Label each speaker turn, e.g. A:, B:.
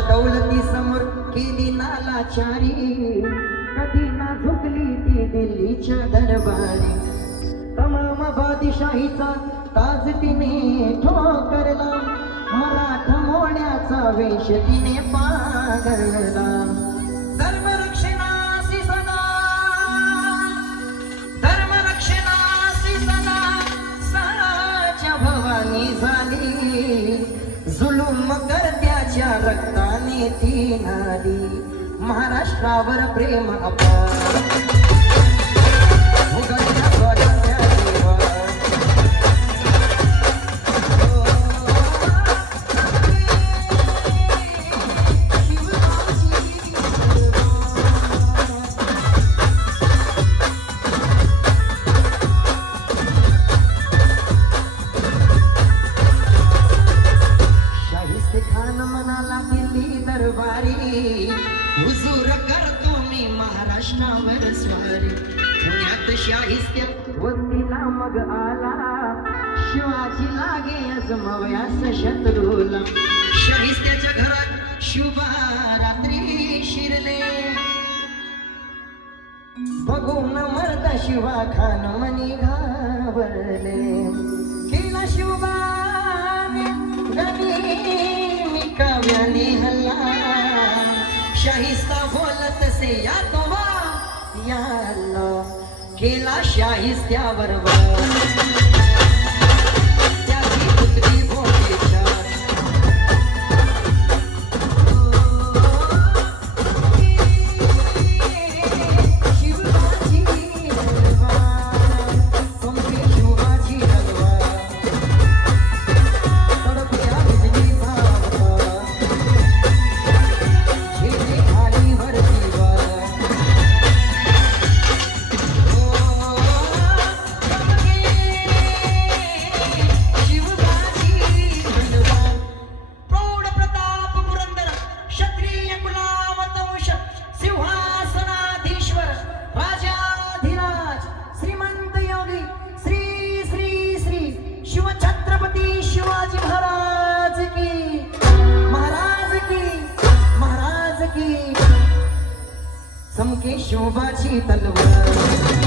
A: दौलती समोर केली नालाचारी. कधी ना झुकली ती दिल्लीच्या दरबारी. तमाम बादशाहीचा ताज तिने ठोकरला. मराठा मोड्याचा वेश तिने पागरला. सर्व रक्ताने ती नाली महाराष्ट्रावर प्रेम अपार. स्वारी. पुण्यात शाहिस्त्य मग आला. शिवाजी लागे अजमवयास शत्रूला. शाहिस्त्याच्या घरात शुभा रात्री शिरले. बघून मर्द शिवा खान मनी घाबरले. केला मी काव्याने हल्ला. शाहिस्ता बोलत से या तोबा या अल्लाह केला शाहिस्त्यावर महाराज शोभाची तलवार.